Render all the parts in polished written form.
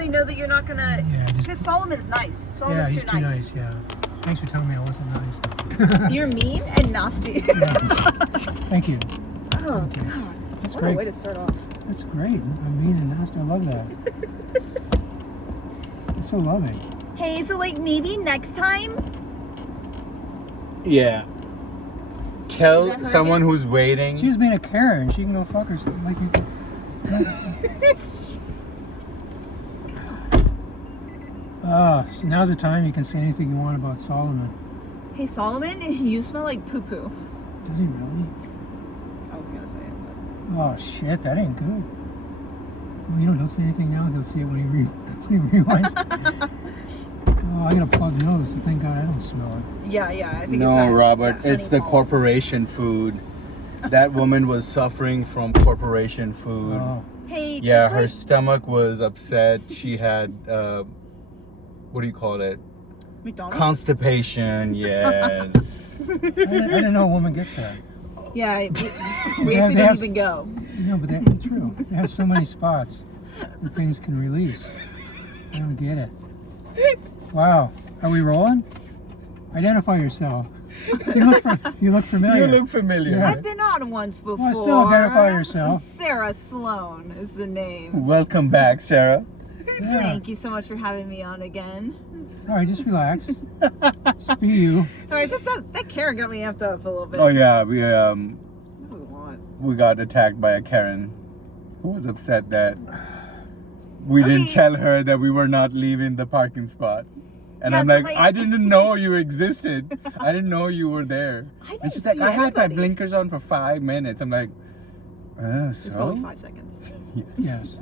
they know that you're not gonna. Yeah, Because Solomon's nice. Solomon's he's too nice. Yeah. Thanks for telling me I wasn't nice. You're mean and nasty. Thank you. Oh Thank you. God. That's What great. a way to start off. That's great. I'm mean and nasty. I love that. It's so loving. Hey, so like maybe next time. Yeah. Is Tell that her someone again? who's waiting. She's being a Karen. She can go fuck herself. So now's the time you can say anything you want about Solomon. Hey Solomon, you smell like poo poo. Does he really? I was gonna say it, but. Oh shit, that ain't good. Well, don't say anything now. He'll see it when he rewinds. Oh, I got a plugged nose, so thank God I don't smell it. Yeah, I think No, it's that, Robert, that it's the honey pollen. corporation food. That woman was suffering from corporation food. Oh, Hey, Yeah, just her like stomach was upset. She had, what do you call it? McDonald's. Constipation, yes. I didn't know a woman gets that. Yeah, we Yeah, actually they don't have- even go. No, but that's true. They have so many spots that things can release. I don't get it. Wow. Are we rolling? Identify yourself. You look familiar. You look familiar. Yeah. I've been on once before. Well, still identify yourself. Sarah Sloan is the name. Welcome back, Sarah. Yeah. Thank you so much for having me on again. All right, just relax. Just be you. Sorry, it's just that Karen got me amped up a little bit. Oh yeah, That was a lot. we got attacked by a Karen who was upset that we didn't Okay. tell her that we were not leaving the parking spot. And Yeah, I'm so, like, like- I didn't know you existed. I didn't know you were there. I And didn't she's like, see I had my anybody. blinkers on for 5 minutes. I'm like, It's so? probably 5 seconds. Yes.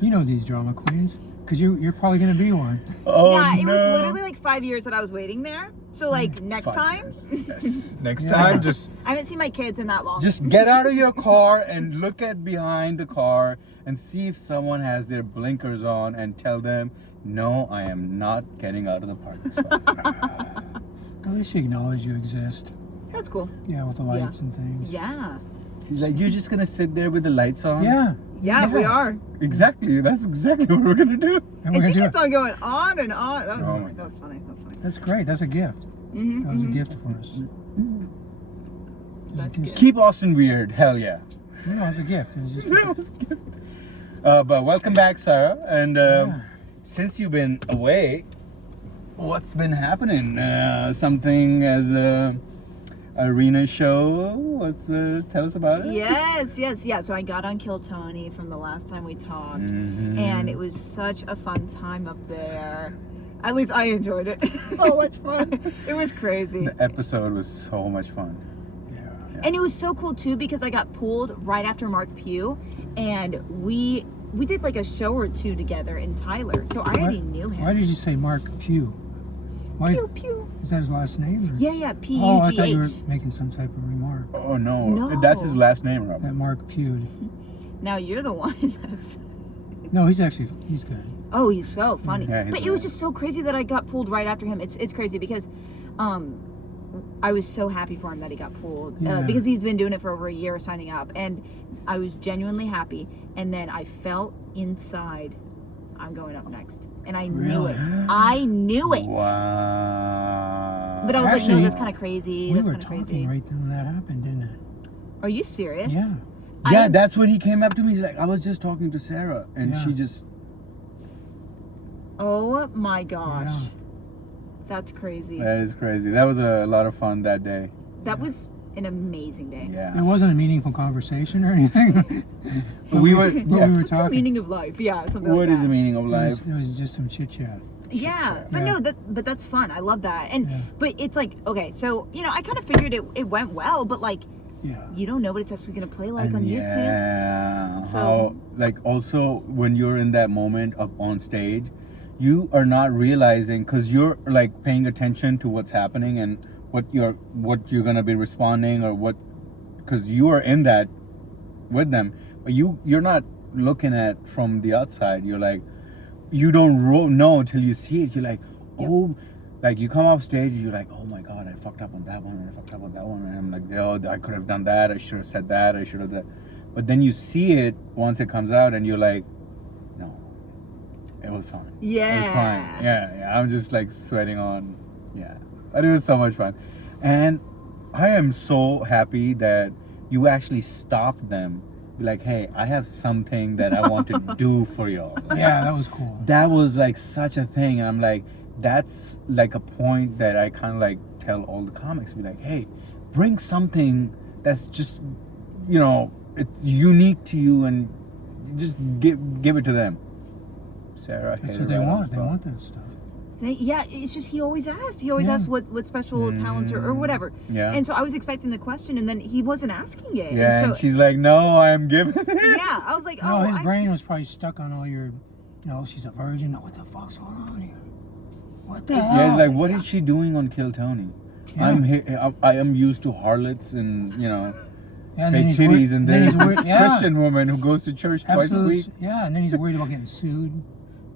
You know these drama queens, because you're probably gonna be one. Oh yeah, it no. was literally like 5 years that I was waiting there. So like next 5 time, years. Yes. Next Yeah. time, just I haven't seen my kids in that long. get out of your car and look at behind the car and see if someone has their blinkers on and tell them, no, I am not getting out of the parking spot. At least you acknowledge you exist. That's cool. Yeah, with the lights and things. Yeah. She's like, you're just gonna sit there with the lights on? Yeah. Yeah, we are. Exactly. That's exactly what we're gonna do. And And we're she gonna kept do it. on going on and on. That was, Oh funny. my That was funny. That was funny. That's great. That's a gift. Mm-hmm, That was a gift for us. That's Just- good. Keep Austin weird. Hell yeah. No, it's a gift. It was just. That was good. But welcome back, Sarah. And Yeah. since you've been away, what's been happening? Something as a arena show? Tell us about it. Yes. Yeah. So I got on Kill Tony from the last time we talked, Mhm. and it was such a fun time up there. At least I enjoyed it. So much fun. It was crazy. The episode was so much fun. Yeah. And it was so cool too because I got pulled right after Mark Pugh, and we did like a show or two together in Tyler. So I already knew him. Why did you say Mark Pugh? Why? Pew Pew. Is that his last name? Or? Yeah. P-U-G-H. Oh, I thought you were making some type of remark. Oh no. No. That's his last name, Robert. That Mark Pugh. Now you're the one that's. No, he's good. Oh, he's so funny. Yeah, he's but it was nice. just so crazy that I got pulled right after him. It's crazy because I was so happy for him that he got pulled Yeah. because he's been doing it for over a year signing up, and I was genuinely happy. And then I felt inside, I'm going up next, and I knew Really? it. I knew it. Wow. But I was like, Actually, no, that's kind of crazy. We That's were kind of talking crazy. right when that happened, didn't it? Are you serious? Yeah. Yeah, I- that's when he came up to me. He's like, I was just talking to Sarah, and Yeah. she just. Oh my gosh. Yeah. That's crazy. That is crazy. That was a lot of fun that day. That was an amazing day. Yeah. It wasn't a meaningful conversation or anything. But We were- but yeah. we were What's the talking. meaning of life? Yeah, something What like is that. the meaning of life? It was just some chit chat. Yeah, but Yeah. no, but that's fun. I love that. And Yeah. but it's like, okay, so I kind of figured it went well, but like Yeah. you don't know what it's actually gonna play like And on YouTube. yeah, So- how like also when you're in that moment up on stage, you are not realizing because you're like paying attention to what's happening and what you're gonna be responding or what, because you are in that with them, but you're not looking at from the outside. You're like, you don't know until you see it. You're like, oh. Like you come off stage, you're like, oh my God, I fucked up on that one, and I fucked up on that one, and I'm like, oh, I could have done that, I should have said that, I should have that. But then you see it once it comes out, and you're like, no, It was fun. Yeah. It was fun. Yeah. I'm just like sweating on. Yeah. But it was so much fun. And I am so happy that you actually stopped them. Be like, hey, I have something that I want to do for y'all. Yeah, that was cool. That was like such a thing. And I'm like, that's like a point that I kind of like tell all the comics. Be like, hey, bring something that's just, you know, it's unique to you and just give it to them. Sarah, That's what they want. They want that stuff. Yeah, it's just he always asks. He always asks what special talents or whatever. Yeah. And so I was expecting the question, and then he wasn't asking it. Yeah, and, and so, she's like, no, I'm giving it. yeah, I was like, No, oh, his brain was probably stuck on all your, she's a virgin. What the fuck's going on here? What the hell? Yeah, it's like, what is she doing on Kill Tony? Yeah. I'm here. I am used to harlots and Yeah, fake titties, and then he's this Christian woman who goes to church twice a week. Yeah, and then he's worried about getting sued.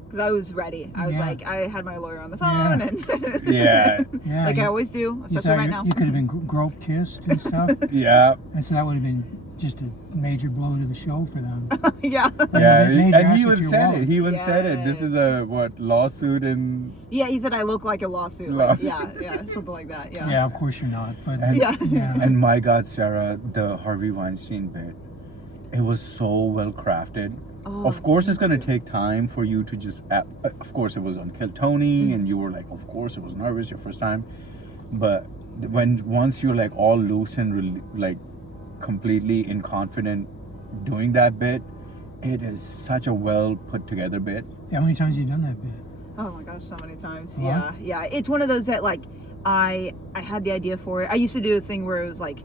because I was ready. I was like, I had my lawyer on the phone, Yeah. and Yeah. Yeah, like I always do, especially right now. You could have been groped, kissed, and stuff. Yeah. And so that would have been just a major blow to the show for them. Yeah. Yeah, They made and your he ass even into your said wallet. it. He even said it. This is a lawsuit and Yeah, he said I look like a lawsuit. Like, yeah, something like that. Yeah. Yeah, of course you're not. But And- Yeah. and my God, Sarah, the Harvey Weinstein bit, it was so well crafted. Oh, Of course, it's gonna take time for you to just. Of course, it was on Kill Tony, and you were like, of course, it was nervous your first time, but once you're like all loose and like completely confident doing that bit, it is such a well put together bit. How many times have you done that bit? Oh my gosh, so many times. What? Yeah. It's one of those that like I had the idea for it. I used to do a thing where it was like,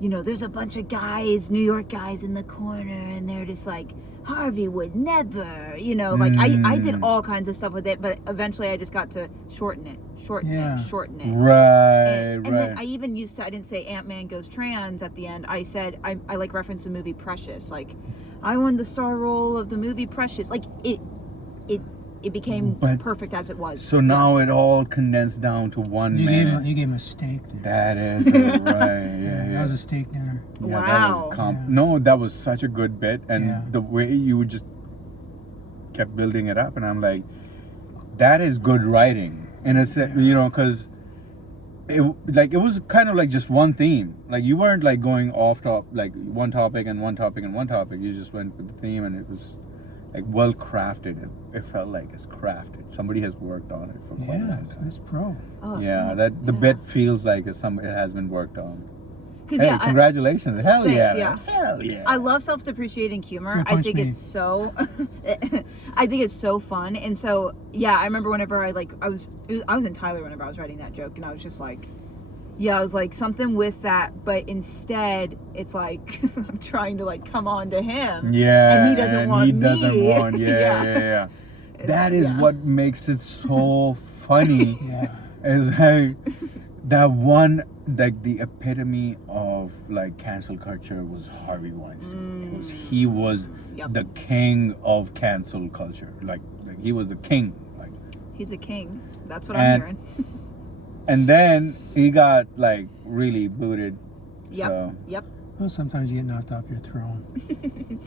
there's a bunch of guys, New York guys in the corner, and they're just like, Harvey would never, like I did all kinds of stuff with it, but eventually I just got to shorten it. Right, And then I even I didn't say Ant-Man goes trans at the end. I said, I like referenced the movie Precious. Like, I won the star role of the movie Precious. Like, it became perfect as it was. So now it all condensed down to 1 minute. You gave him a steak there. That is it, right. Yeah. That was a steak dinner. Yeah, Wow. That was No, that was such a good bit, and the way you just kept building it up, and I'm like, that is good writing. And it's because it was kind of like just one theme. Like you weren't like going off like one topic and one topic and one topic. You just went with the theme, and it was like well crafted. It felt like it's crafted. Somebody has worked on it for quite a long time. It's pro. Oh, Yeah, thanks. the bit feels like it has been worked on. 'Cause, Hey, congratulations! Hell Thanks, yeah, yeah. man. Hell yeah! I love self-depreciating humor. Here, I punch think me. it's so I think it's so fun. And so I remember whenever I was in Tyler whenever I was writing that joke, and I was just like, I was like something with that, but instead it's like I'm trying to like come on to him. Yeah, And he doesn't want me. Yeah. That is what makes it so funny. Yeah. Is like that one, like the epitome of like cancel culture was Harvey Weinstein. He was Yep. the king of cancel culture. Like he was the king. Like, He's a king. That's what I'm hearing. and then he got like really booted. Yep. So. Yep. Well, sometimes you get knocked off your throne.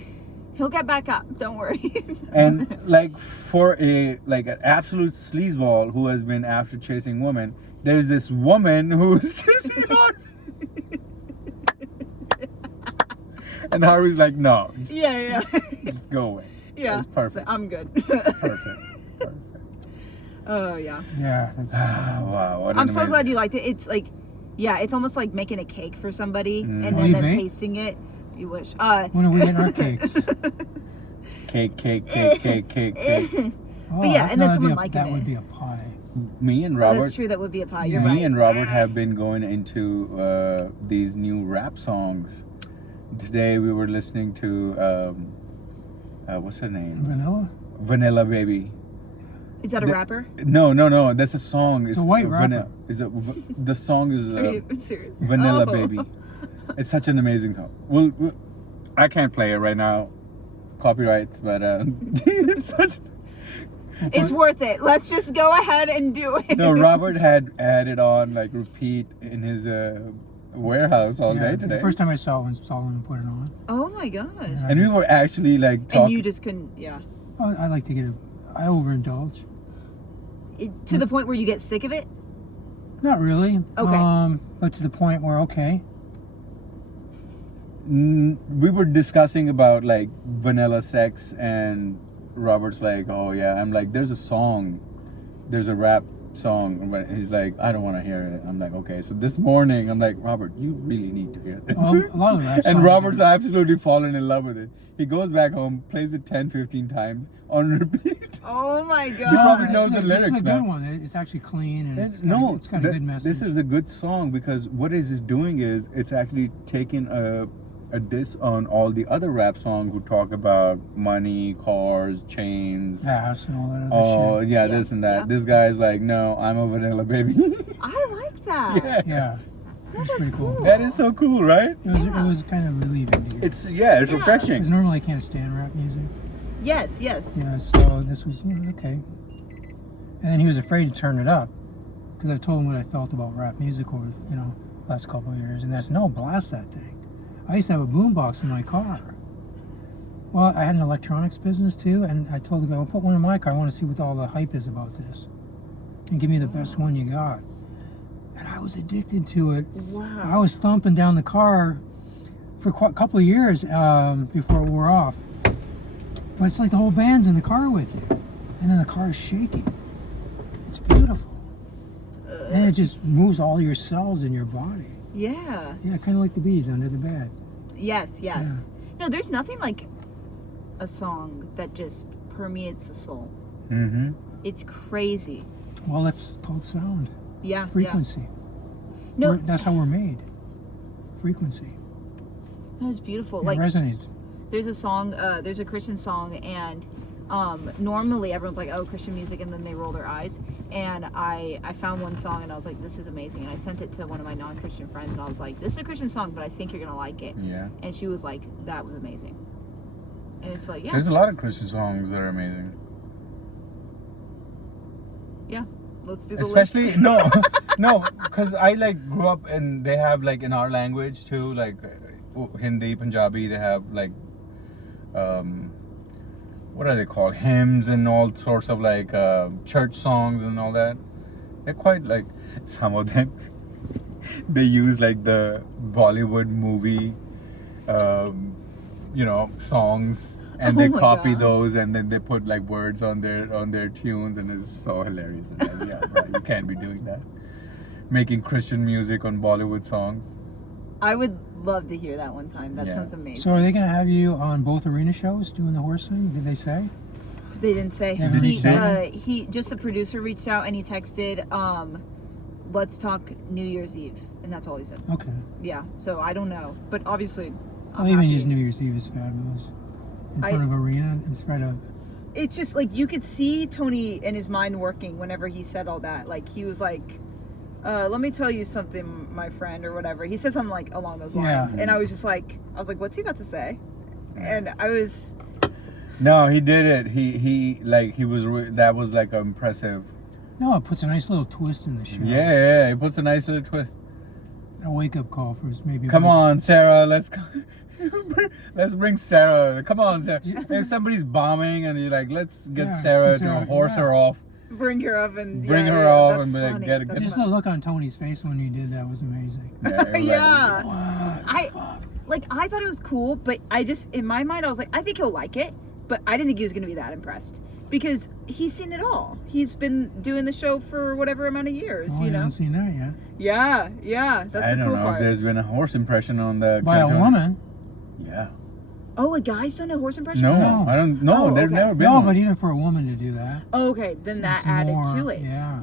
He'll get back up. Don't worry. And like for an absolute sleazeball who has been after chasing women, there's this woman who's chasing Harvey. And Harvey's like, no, just go away. Yeah. It's perfect. I'm good. Perfect. Oh yeah. Yeah. That's, Wow. What an I'm so amazing- glad you liked it. It's like, it's almost like making a cake for somebody and Oh, then you them bake? tasting it. You wish. when are we getting our cakes? Cake. Oh, yeah, and then that'd someone be liking that it. would be a pie. Me and Oh, Robert. that's true. That would be a pie. You're Me right. and Robert have been going into these new rap songs. Today we were listening to what's her name? Vanilla Baby. Is that a rapper? No. That's a song. It's a white rapper. The song is Are you serious? Vanilla Oh. Baby. It's such an amazing song. Well, I can't play it right now, copyrights, but it's such. It's worth it. Let's just go ahead and do it. No, Robert had it on like repeat in his warehouse all day today. The first time I saw him put it on. Oh my god. And we were actually like talking. And you just couldn't. Yeah. I like to get I overindulge. To the point where you get sick of it? Not really. Okay. But to the point where, okay. We were discussing about like vanilla sex, and Robert's like, oh yeah. I'm like, there's a rap song, but he's like, I don't want to hear it. I'm like, okay. So this morning I'm like, Robert, you really need to hear this. Well, a lot of rap And songs Robert's are- absolutely fallen in love with it. He goes back home, plays it 10-15 times on repeat. Oh my You god. probably this know is the a, lyrics, This is a man. good one. It's actually clean and it's got a th- good message. This is a good song because what it is doing is it's actually taking a diss on all the other rap songs who talk about money, cars, chains. ass and all that other Oh shit. yeah, Yeah, this and that. yeah. This guy's like, no, I'm a vanilla baby. I like that. Yes. Yeah. That's pretty cool. cool. That is so cool, right? It was kind of relieving to hear. It's Yeah. refreshing. Because normally I can't stand rap music. Yes. Yeah, so this was okay. And then he was afraid to turn it up because I told him what I felt about rap music over last couple of years, and that's no, blast that thing. I used to have a boombox in my car. Well, I had an electronics business too, and I told the guy, "Well, put one in my car. I want to see what all the hype is about this, and give me the best one you got." And I was addicted to it. I Wow. was thumping down the car for quite a couple of years before it wore off. But it's like the whole band's in the car with you, and then the car is shaking. It's beautiful. And it just moves all your cells in your body. Yeah. Yeah, kind of like the bees under the bed. Yes. No, there's nothing like a song that just permeates the soul. Mm-hmm. It's crazy. Well, that's called sound. Yeah. Frequency. No, That's how we're made. Frequency. that was beautiful. It Like resonates. there's a song, there's a Christian song, and normally everyone's like, oh, Christian music, and then they roll their eyes. And I found one song and I was like, this is amazing. And I sent it to one of my non-Christian friends and I was like, this is a Christian song, but I think you're gonna like it. Yeah. And she was like, that was amazing. And it's like, yeah, There's a lot of Christian songs that are amazing. yeah. Let's do the Especially list. no, because I like grew up and they have like in our language too, like Hindi, Punjabi. They have like what are they called? Hymns and all sorts of like church songs and all that. They're quite like some of them. They use like the Bollywood movie, songs, and Oh they my copy gosh. those, and then they put like words on their tunes, and it's so hilarious. And I'm like, yeah, bro, you can't be doing that. Making Christian music on Bollywood songs. I would love to hear that one time. That Yeah. sounds amazing. So are they going to have you on both arena shows doing the horse thing? Did they say? They didn't say. They haven't reached out? He just a producer reached out and he texted, let's talk New Year's Eve, and that's all he said. Okay. Yeah. So I don't know, but obviously, I'm Well, even happy. just New Year's Eve is fabulous. In I- front of arena, in front of... It's just like you could see Tony in his mind working whenever he said all that. Like he was like, let me tell you something, my friend, or whatever. He said something like along those lines, Yeah. and I was like, what's he about to say? And I was, No, he did it. He was that was like impressive. No, it puts a nice little twist in the show. Yeah, he puts a nice little twist. A wake-up call for maybe... Come on, Sarah, let's bring Sarah. Come on, Sarah. If somebody's bombing and you're like, let's get Yeah, Sarah Sarah, to horse yeah. her off. bring her up and Bring yeah, her yeah, off that's and be like, funny. get it- That's Just funny. the look on Tony's face when you did that was amazing. Yeah, it was Yeah. What? I thought it was cool, but I just, in my mind, I was like, I think he'll like it, but I didn't think he was going to be that impressed because he's seen it all. He's been doing the show for whatever amount of years, Oh, you he know? hasn't seen that yet. Yeah, that's I the don't cool know part. if there's been a horse impression on the By a cartoon. woman. Yeah. Oh, a guy's done a horse impression? No, No. I don't know. Oh, There's okay. never been No, one. but even for a woman to do that. Oh, okay, then that It's added more, to it. yeah.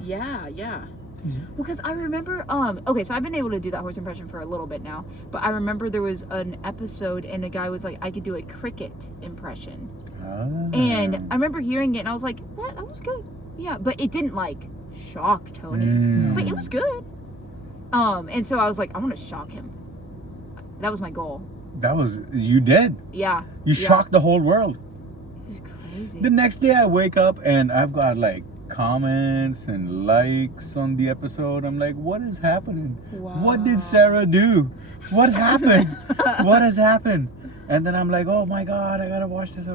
Yeah. Well, because I remember, okay, so I've been able to do that horse impression for a little bit now, but I remember there was an episode and a guy was like, I could do a cricket impression. Ah. And I remember hearing it and I was like, that was good. Yeah, but it didn't like shock Tony. Mm. But it was good. And so I was like, I want to shock him. That was my goal. That was, you did. Yeah. You yeah. shocked the whole world. It was crazy. The next day I wake up and I've got like comments and likes on the episode. I'm like, what is happening? What did Sarah do? What happened? What has happened? And then I'm like, oh my God, I gotta watch this.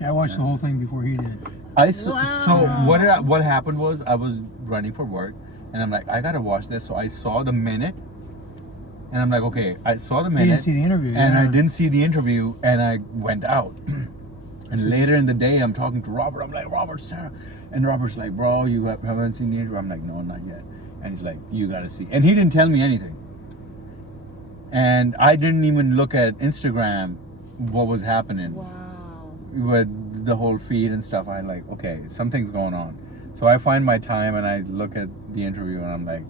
Yeah, I watched the whole thing before he did. Wow. What happened was I was running for work, and I'm like, I gotta watch this. So I saw the minute, and I'm like, okay, I saw the You minute. didn't see the interview. And yeah. I didn't see the interview, and I went out. And later in the day, I'm talking to Robert. I'm like, Robert, Sarah. And Robert's like, bro, you haven't seen the interview? I'm like, no, not yet. And he's like, you gotta see. And he didn't tell me anything. And I didn't even look at Instagram what was happening Wow. with the whole feed and stuff. I'm like, okay, something's going on. So I find my time and I look at the interview and I'm like,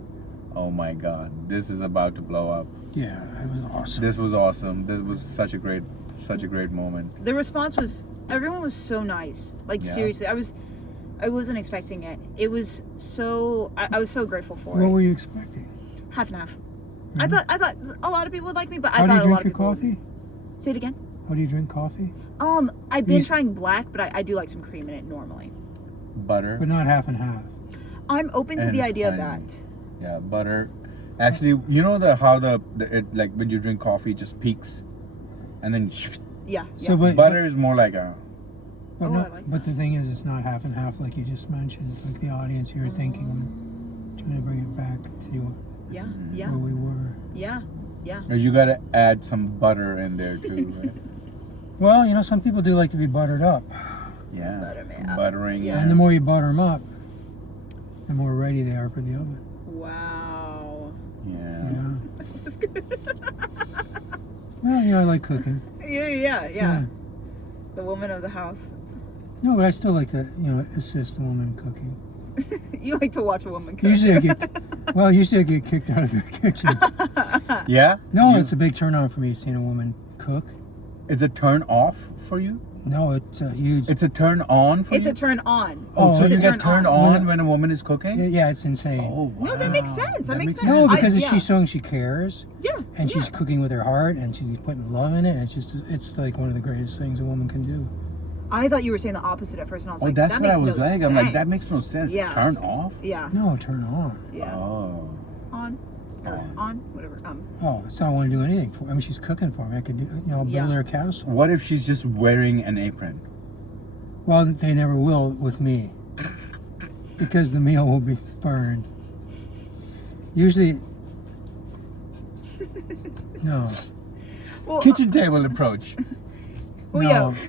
oh my God, this is about to blow up. Yeah, it was awesome. This was awesome. This was such a great moment. The response was, everyone was so nice. Like, Yeah. seriously, I wasn't expecting it. It was so, I was so grateful for What it. were you expecting? Half and half. Mhm. I thought a lot of people would like me, but How I do thought you a drink lot of your people would. coffee? Say it again. How do you drink coffee? I've been These- trying black, but I do like some cream in it normally. Butter. But not half and half. I'm open to And the idea of honey. that. Yeah, butter. Actually, you know how it, like when you drink coffee, it just peaks, and then Yeah. So, but butter is more like a. But, Oh, not, I like but the thing is, it's not half and half like you just mentioned. Like the audience, you were thinking, when trying to bring it back to Yeah. Yeah. where we were. Yeah. You gotta add some butter in there too, right? Well, you know, some people do like to be buttered up. Yeah. Butter me up. Buttering. Yeah. And the more you butter them up, the more ready they are for the oven. Wow. Yeah. Yeah. Well, you know, I like cooking. Yeah. The woman of the house. No, but I still like to, you know, assist the woman cooking. You like to watch a woman cook. Usually I get kicked out of the kitchen. Yeah. No, it's a big turn on for me seeing a woman cook. It's a turn off for you. No, it's a huge. It's a turn on for It's you. a turn on. Oh, so it's you a get turn turned on. on when a woman is cooking. Yeah, it's insane. Oh wow. No, that makes sense. That makes sense. No, because yeah. she's showing she cares, Yeah. and yeah. she's cooking with her heart, and she's putting love in it. And it's like one of the greatest things a woman can do. I thought you were saying the opposite at first, and I was Oh, like, that's that what makes I was no like. I'm like, that sense. makes no sense. Yeah. Turn off. Yeah. No, turn on. Yeah. Oh. On. Or On. on. Whatever. Oh, so I don't want to do anything for. I mean, she's cooking for me. I could do, you know, build Yeah. her a castle. What if she's just wearing an apron? Well, they never will with me, because the meal will be burned. Usually, no. Well, Kitchen table approach. well, No. yeah.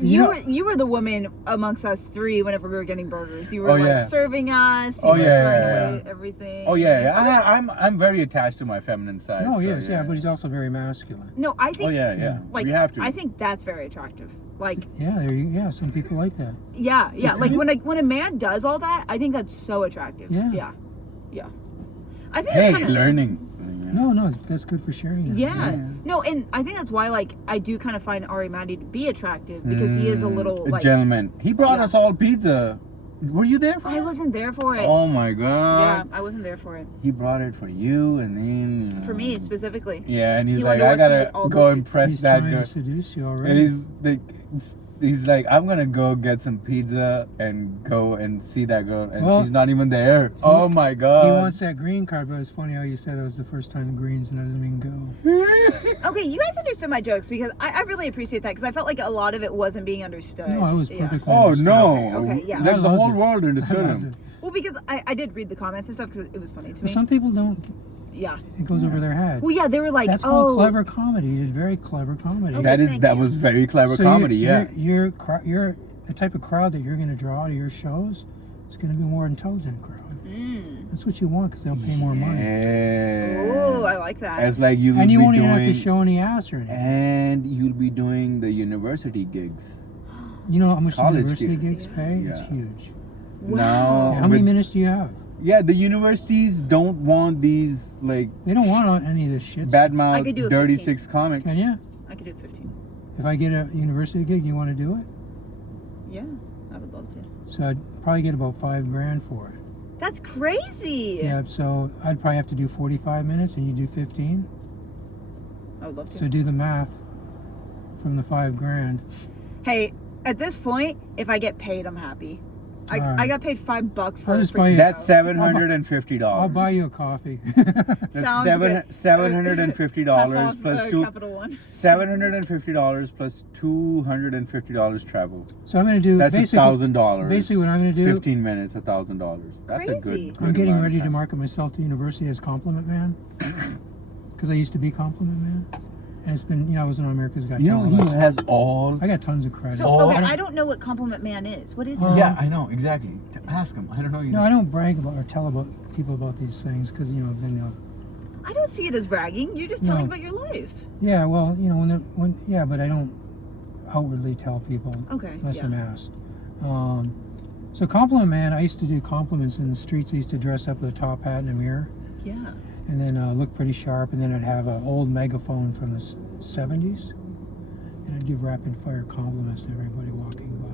You know- You were the woman amongst us three whenever we were getting burgers. You were Oh, like yeah. serving us. You Oh, were yeah, throwing yeah, away yeah. everything. Oh yeah. I'm very attached to my feminine side. No, so, he is, yeah, but he's also very masculine. No, I think. Oh yeah. Like, we have to. I think that's very attractive. Like, Yeah, yeah, some people like that. yeah. Like when a man does all that, I think that's so attractive. Yeah. Yeah. I think Hey, it's kind of. learning. No, that's good for sharing. That. Yeah. Yeah. No, and I think that's why, like, I do kind of find Ari Matty to be attractive because he is a little, a like, gentleman. He brought Yeah. us all pizza. Were you there for I it? wasn't there for it. Oh my Yeah, god. I wasn't there for it. He brought it for you and then For me specifically. Yeah, and he's He like, went I over to gotta all go those impress He's that trying girl. to seduce you already. And he's like, I'm gonna go get some pizza and go and see that girl, and Well, she's not even there. Oh my god. He wants that green card, but it's funny how you said that was the first time the greens doesn't mean go. Okay, you guys understood my jokes because I really appreciate that because I felt like a lot of it wasn't being understood. No, I was Yeah. perfectly. Oh understood. no. Okay, yeah. Like I the loved whole it. world understood I loved him. it. Well, because I did read the comments and stuff because it was funny to But me. some people don't. Yeah. It goes over their head. Well, yeah, they were like, That's oh. called clever comedy. You did very clever comedy. Okay. That is thank that you. was very clever So comedy, yeah. You're the type of crowd that you're going to draw to your shows. It's going to be a more intelligent crowd. Mm. That's what you want because they'll pay more money. Oh, I like that. It's like you will And you be won't even doing, have to show any ass or anything. and you'll be doing the university gigs. You know how much College university kid. gigs pay? Yeah. It's huge. Now, How many with- minutes do you have? Yeah, the universities don't want these like They don't want any of this shit. bad I mouth, could do a dirty 15. six comics. Can you? I could do 15. If I get a university gig, you want to do it? Yeah, I would love to. So I'd probably get about $5,000 for it. That's crazy. Yeah. So I'd probably have to do 45 minutes, and you do 15. I would love to. So do the math from the $5,000. Hey, at this point, if I get paid, I'm happy. I Alright. got paid $5 for I'll it. just buy you- That's $750. I'll buy you a coffee. That's Sounds good. $750 Half off, plus two. Capital One. $750 plus $250 travel. So I'm going to do That's basically $1,000. Basically, what I'm going to do, 15 minutes, $1,000. That's Crazy. a good. I'm getting amount of ready to time. market myself to university as Compliment Man, because I used to be Compliment Man, and it's been, I was on America's Got You know, Talent. he has all. I got tons of credit. So, Oh, okay, I don't- I don't know what Compliment Man is. What is it? Yeah, I know exactly. Ask him. I don't know. No, I don't brag about or tell about people about these things because then I don't see it as bragging. You're just telling No. about your life. yeah, well, but I don't outwardly tell people Okay. unless Yeah. I'm asked. So Compliment Man, I used to do compliments in the streets. I used to dress up with a top hat and a mirror, Yeah. and then look pretty sharp, and then I'd have an old megaphone from the 70s, and I'd give rapid fire compliments to everybody walking by.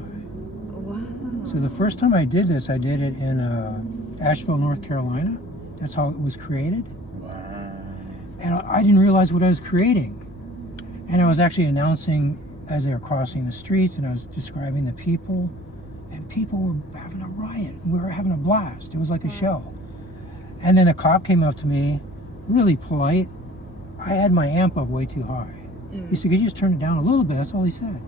Wow. So the first time I did this, I did it in Asheville, North Carolina. That's how it was created. Wow. And I didn't realize what I was creating. And I was actually announcing as they were crossing the streets, and I was describing the people, and people were having a riot. We were having a blast. It was like a show. And then a cop came up to me, really polite. I had my amp up way too high. He said, "Could you just turn it down a little bit?" That's all he said.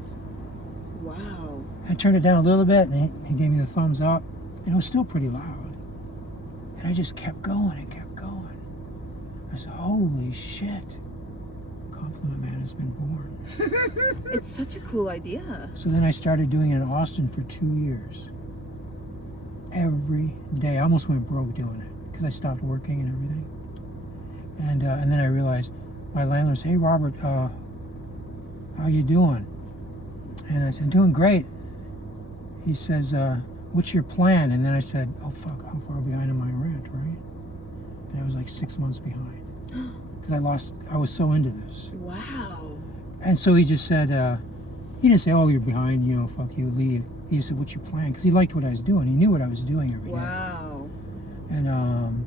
Wow. I turned it down a little bit, and he gave me the thumbs up, and it was still pretty loud. And I just kept going and kept going. I said, "Holy shit, Compliment Man has been born." It's such a cool idea. So then I started doing it in Austin for 2 years. Every day. I almost went broke doing it because I stopped working and everything. And then I realized my landlord said, "Hey, Robert, how you doing?" And I said, "Doing great." He says, "What's your plan?" And then I said, "Oh, fuck, how far behind am I rent, right?" And I was like 6 months behind because I was so into this. Wow. And so he just said, he didn't say, "Oh, you're behind, fuck you, leave." He said, "What's your plan?" Because he liked what I was doing. He knew what I was doing every day. Wow. And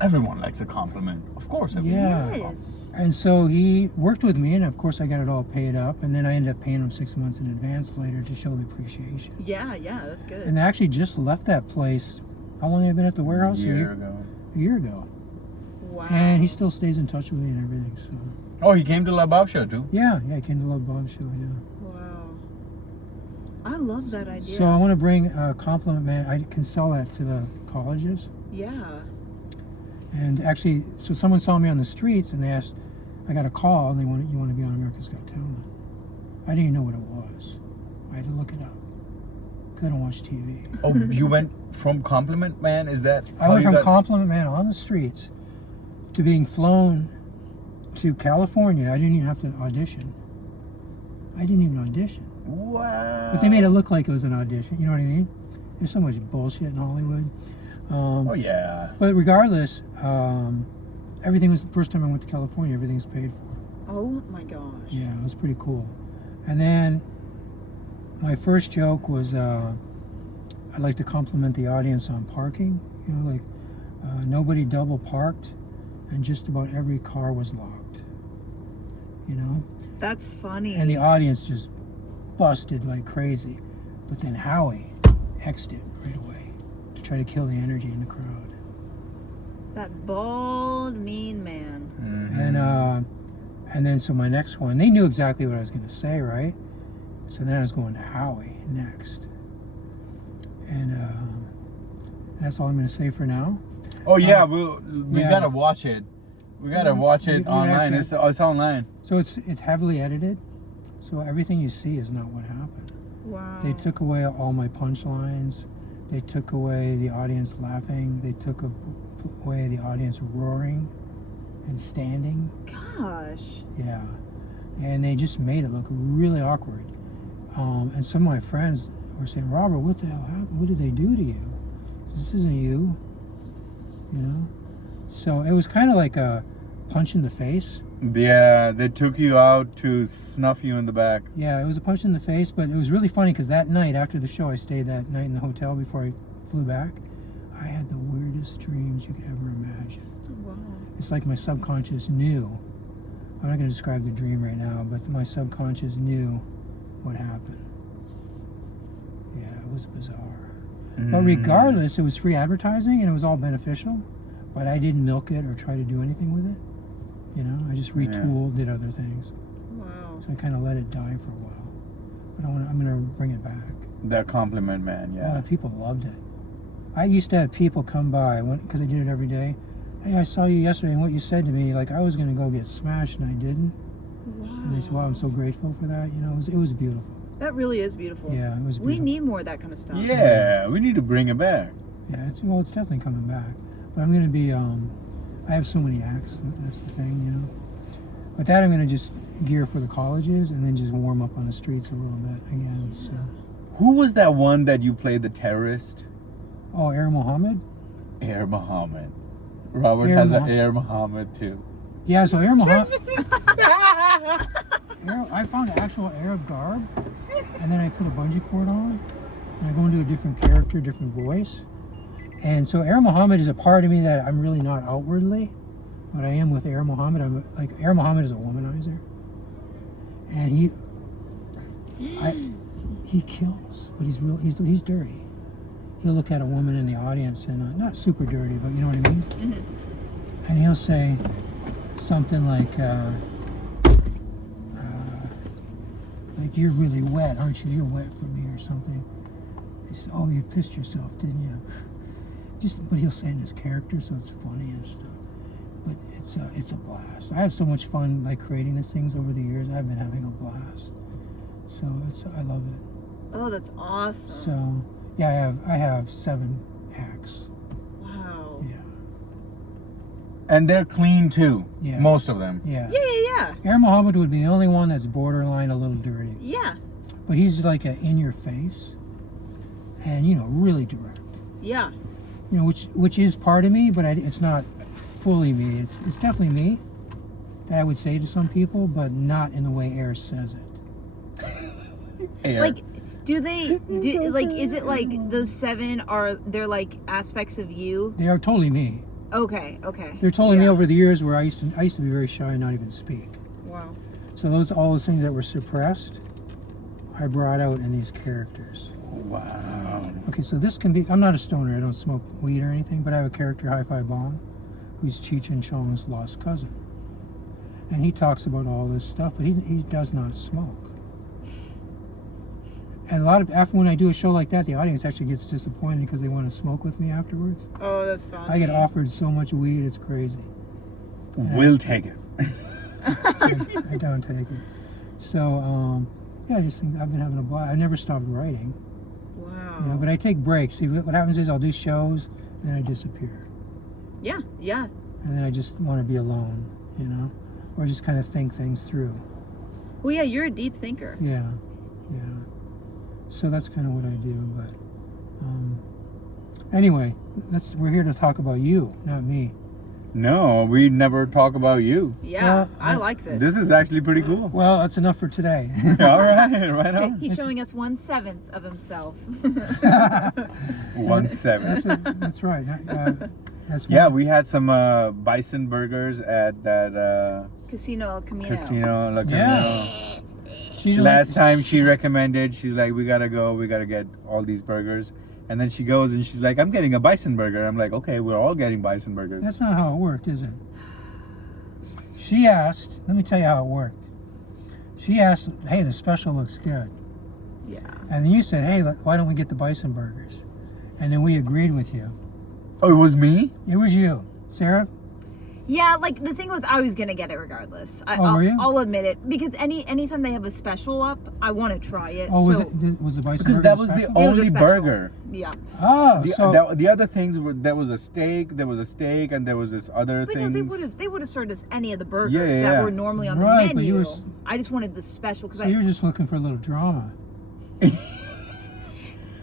Everyone likes a compliment. Of course. Everyone. Yeah. Yes. and so he worked with me, and of course I got it all paid up. And then I ended up paying him 6 months in advance later to show the appreciation. Yeah, that's good. And I actually just left that place. How long have I been at the warehouse? A year ago. A year ago. Wow. And he still stays in touch with me and everything. So Oh, he came to La Bob show too. yeah, I came to Love Bob show. Yeah. Wow. I love that idea. So I want to bring Compliment Man. I can sell that to the colleges. Yeah. And actually, so someone saw me on the streets and they asked, I got a call and you want to be on America's Got Talent. I didn't even know what it was. I had to look it up because I don't watch TV. Oh, you went from Compliment Man? Is that? I how went you from got- Compliment Man on the streets to being flown to California. I didn't even have to audition. I didn't even audition. Wow. But they made it look like it was an audition. You know what I mean? There's so much bullshit in Hollywood. Oh yeah. But regardless, everything was the first time I went to California. Everything's paid for. Oh my gosh. Yeah, it was pretty cool. And then my first joke was I'd like to compliment the audience on parking. Nobody double parked, and just about every car was locked. That's funny. And the audience just busted like crazy. But then Howie X'd it right away to try to kill the energy in the crowd. That bald, mean man. Mhm. And then so my next one, they knew exactly what I was going to say, right? So then I was going to Howie next. And that's all I'm going to say for now. Oh yeah, we yeah. gotta watch it. We gotta watch it You online. actually- It's online. So it's heavily edited. So everything you see is not what happened. Wow. They took away all my punchlines. They took away the audience laughing. They took away the audience roaring and standing. Gosh. Yeah. And they just made it look really awkward. And some of my friends were saying, "Robert, what the hell happened? What did they do to you? This isn't you." So it was kind of like a punch in the face. Yeah, they took you out to snuff you in the back. Yeah, it was a punch in the face, but it was really funny because that night after the show, I stayed that night in the hotel before I flew back. I had the weirdest dreams you could ever imagine. Wow. It's like my subconscious knew. I'm not going to describe the dream right now, but my subconscious knew what happened. Yeah, it was bizarre. But regardless, it was free advertising and it was all beneficial. But I didn't milk it or try to do anything with it. You know, I just retooled, did other things. Wow. So I kind of let it die for a while. But I'm going to bring it back. That compliment, man. Yeah. People loved it. I used to have people come by because I did it every day. Hey, I saw you yesterday and what you said to me, like I was going to go get smashed and I didn't. Wow. And they said, wow, I'm so grateful for that. You know, it was beautiful. That really is beautiful. Yeah, it was beautiful. We need more of that kind of stuff. Yeah, we need to bring it back. Yeah, it's definitely coming back. But I'm going to be, I have so many acts. That's the thing, you know. But that I'm going to just gear for the colleges and then just warm up on the streets a little bit again. So. Who was that one that you played the terrorist? Oh, Air Mohammed? Air Mohammed. Robert Air has Mohammed. an Air Mohammed too. Yeah, so Air Mohammed. I found actual Arab garb, and then I put a bungee cord on, and I go into a different character, different voice. And so Air Mohammed is a part of me that I'm really not outwardly, but I am with Air Mohammed. I'm like, Air Mohammed is a womanizer, and he kills, but he's dirty. He'll look at a woman in the audience and not super dirty, but you know what I mean. Mm-hmm. And he'll say something like you're really wet, aren't you? You're wet for me, or something. He says, oh, you pissed yourself, didn't you? But he'll say in his character, so it's funny and stuff. But it's a blast. I have so much fun like creating these things over the years. I've been having a blast. So I love it. Oh, that's awesome. So yeah, I have 7 acts. Wow. Yeah. And they're clean too. Yeah. Most of them. Yeah. Yeah. Air Mohammed would be the only one that's borderline a little dirty. Yeah. But he's like in your face, and really direct. Yeah. Which is part of me, but it's not fully me. It's definitely me that I would say to some people, but not in the way Air says it. Air. Like, is it like those 7 they're like aspects of you? They are totally me. Okay. They're totally me over the years where I used to be very shy and not even speak. Wow. So all those things that were suppressed, I brought out in these characters. Wow. Okay, so this can be, I'm not a stoner, I don't smoke weed or anything, but I have a character, Hi-Fi Bong, who's Cheech and Chong's lost cousin. And he talks about all this stuff, but he does not smoke. And after when I do a show like that, the audience actually gets disappointed because they want to smoke with me afterwards. Oh, that's fun. I get offered so much weed, it's crazy. We'll take it. I don't take it. So, I just think I've been having a blast. I never stopped writing. Wow. But I take breaks. See, what happens is I'll do shows, and then I disappear. Yeah. And then I just want to be alone, or just kind of think things through. Well, yeah, you're a deep thinker. Yeah. So that's kind of what I do. But anyway, we're here to talk about you, not me. No, we never talk about you. Yeah, Well, I like this. This is actually pretty cool. Well, that's enough for today. All right on. He's showing us 1/7 of himself. 1/7. That's right. That's Yeah, we had some bison burgers at that Casino El Camino. Casino La Camino. Yeah. She's Last time she recommended, she's like, we gotta get all these burgers. And then she goes and she's like, I'm getting a bison burger. I'm like, okay, we're all getting bison burgers. That's not how it worked, is it? She asked, let me tell you how it worked. She asked, hey, the special looks good. Yeah. And then you said, hey, why don't we get the bison burgers? And then we agreed with you. Oh, it was me? It was you. Sarah? Yeah, like the thing was, I was gonna get it regardless. Were you? I'll admit it because anytime they have a special up, I want to try it. Oh, so, was the bison Because burger that was special? the It was a only special. burger. Yeah. Oh, The other things were, there was a steak, and there was this other But thing. no, they would have served us any of the burgers Yeah, that yeah. were normally on Right, the but you menu. were I just wanted the special because so you're just looking for a little drama.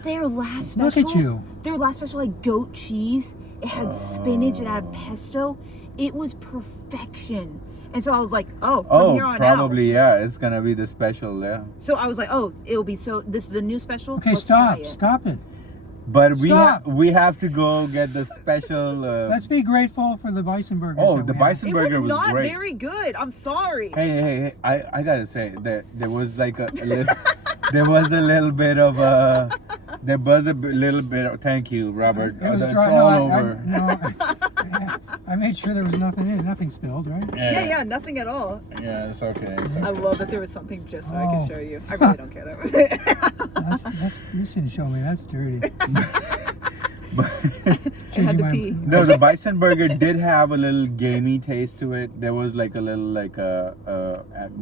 their last Look special. at you. Their last special had goat cheese. It had spinach. It had pesto. It was perfection. And so I was like, from here on probably, out. yeah. It's gonna be the special, yeah. So I was like, it'll be this is a new special. Okay, Let's try stop it. But Stop. we have to go get the special. Let's be grateful for the bison burgers. Oh, that the we bison It burger was was not great. very good. I'm sorry. Hey! I gotta say that there was like a little, there was a little bit of They buzz a little bit. Thank you, Robert. It was That's dry. all No, over. I made sure there was nothing in it. Nothing spilled, right? Yeah, nothing at all. Yeah, it's okay. I love that there was something just so I Oh. could show you. I really don't care though. You shouldn't show me. That's dirty. I had to pee. No, the bison burger did have a little gamey taste to it. There was like a little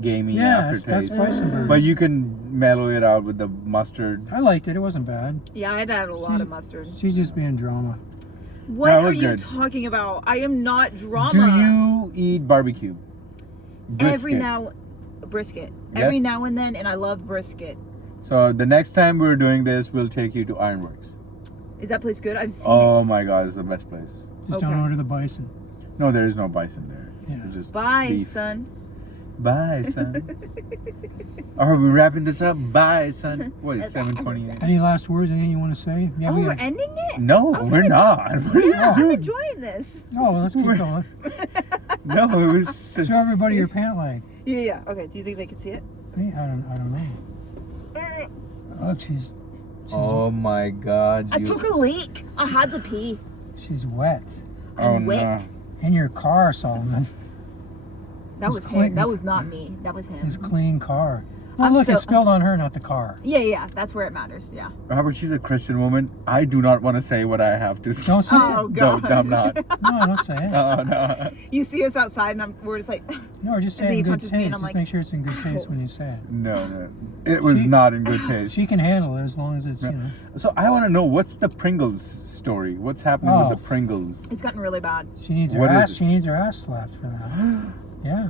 gamey Yeah, that's aftertaste. bison burger. But you can mellow it out with the mustard. I liked it. It wasn't bad. Yeah, I'd add a lot of mustard. She's just being drama. What That are was you good. talking about? I am not drama. Do you eat barbecue? Every Brisket. now brisket. Every Yes. now and then, and I love brisket. So the next time we're doing this, we'll take you to Ironworks. Is that place good? I've seen Oh it. my God, it's the best place. Just Okay. don't order the bison. No, there is no bison there. Yeah. It's just Bye, beef. son. Bye, son. Are we wrapping this up? Bye, son. What is That's 7:28? Any last words? Anything you want to say? Yeah, Oh, we we're have- ending it? No, I was we're like, not. What are you Yeah, I'm doing? enjoying this. Oh, well, let's keep going. No, it was. Show everybody your pant leg. Yeah. Okay. Do you think they can see it? Hey, I don't know. Oh, she's Oh my God! I took a leak. I had to pee. she's wet. Oh I'm wet. In your car, Solomon. That It's was clean- him. That was not me. That was him. His clean car. Oh, I'm look, so- it spilled on her, not the car. Yeah. That's where it matters. Yeah. Robert, she's a Christian woman. I do not want to say what I have to say. Don't say Oh it. No, God. I'm not. No, don't say it. No. You see us outside, and we're just like, No, just And say it then in he good punches taste. me and Just I'm like, make sure it's in good taste ow. when you say it. No. It was She- not in good taste. She can handle it as long as it's, Yeah. you know. So I want to know, what's the Pringles story? What's happening Oh. with the Pringles? it's gotten really bad. She needs her What is ass. it? She needs her ass slapped for that. Yeah,